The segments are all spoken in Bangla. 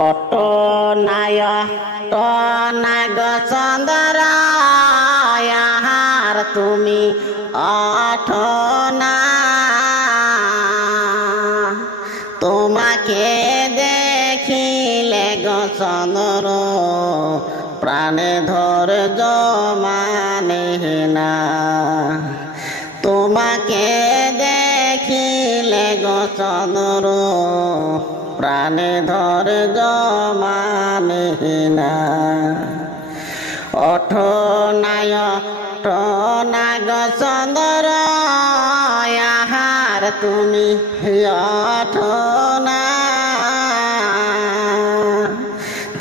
অটনায় টনাগ চন্দর আহার তুমি অঠনা তোমাকে দেখিলে গো চন্দর প্রাণে ধৈর্য মানে না তোমাকে দেখিলে গো চন্দর প্রাণে ধৈর্য মানে না অঠনায় টনাগ চন্দর আহার তুমি অঠনা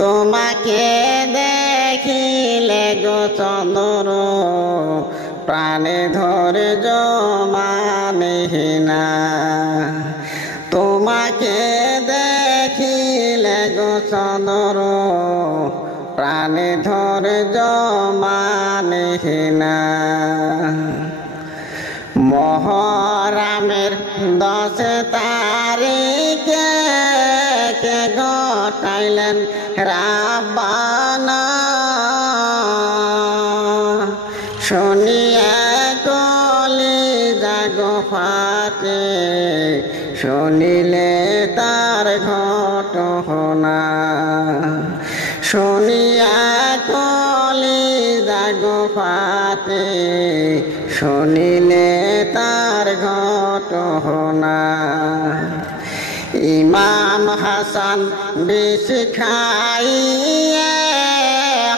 তোমাকে দেখিলে গো চন্দর প্রাণে ধৈর্য মানে না তোমাকে দেখিলে গো চন্দর প্রাণে ধৈর্য মানে না মহরমের 10 তারিখে কে ঘটাইলেন রাব্বানা শুনিয়া কলিজা গো ফাটে শুনিলে তার ঘটনা শুনিয়া কলিজা গো ফাটে শুনিলে তার ঘটনা ইমাম হাসান বিষ খাইয়ে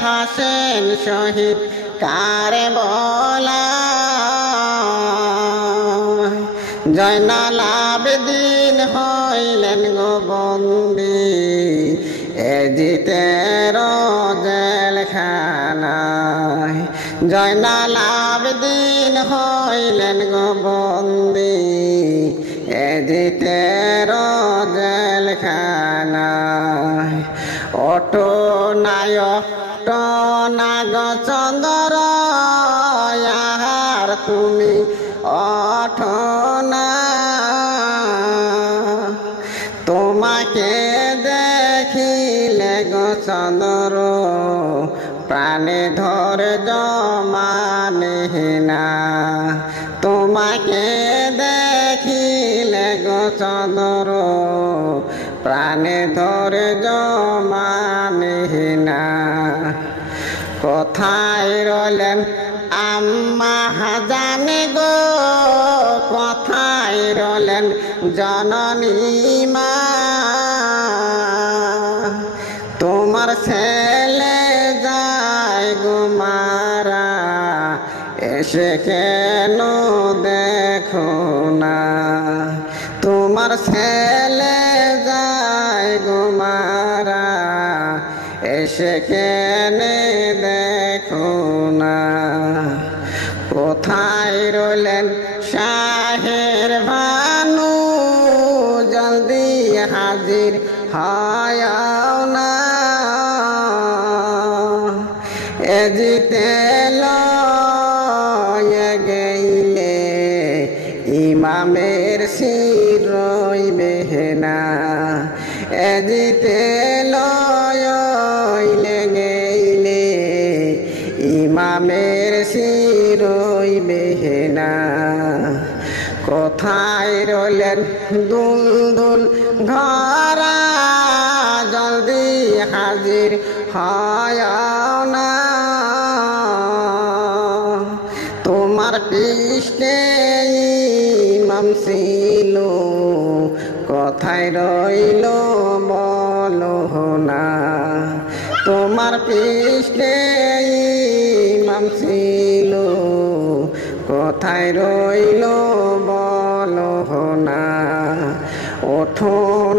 হাসেন শহীদ কারে বলা জয়নাল আবেদিন হইলেন গো বন্দী এজিতের জেলখানায় জয়নাল আবেদিন হইলেন গো বন্দী এজিতের জেলখানায় অটনায় টনাগ চন্দর আহার তুমি অঠনা তোমাকে দেখিলে গো চন্দর প্রাণে ধৈর্য মানে না তোমাকে দেখিলে গো চন্দর প্রাণে ধৈর্য মানে না কোথায় রইলেন আম্মা জানে গো কোথায় রইলেন জননী মা তোমার ছেলে যায় গো মারা এসে কেন দেখো না তোমার ছেলে যায় গো মারা এসে কেন দেখো না কোথায় রইলেন শাহের ভানু জলদি হাজির হয় না এজিতে লয়ে গেলে ইমামের শির রইবে না এজিতে লয়ে গেলে ইমামের শির রইবে না কোথায় রইলেন দুলদুল ঘরা জলদি হাজির হয় না তোমার পৃষ্ঠে ইমাম ছিল কোথায় রইল বলো না তোমার পৃষ্ঠে ইমাম ছিল কোথায় রইল বলো না ওঠো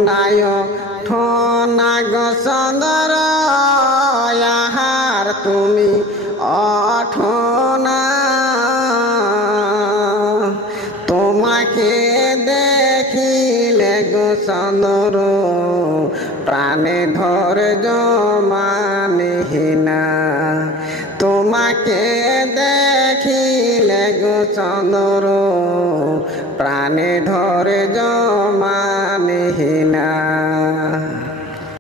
নায়ক ঠোনাগ চন্দর আহার তুমি অঠনা তোমাকে দেখিলে গো চন্দর প্রাণে ধৈর্য মানে না তোমাকে দেখিলে গো চন্দর প্রাণে ধৈর্য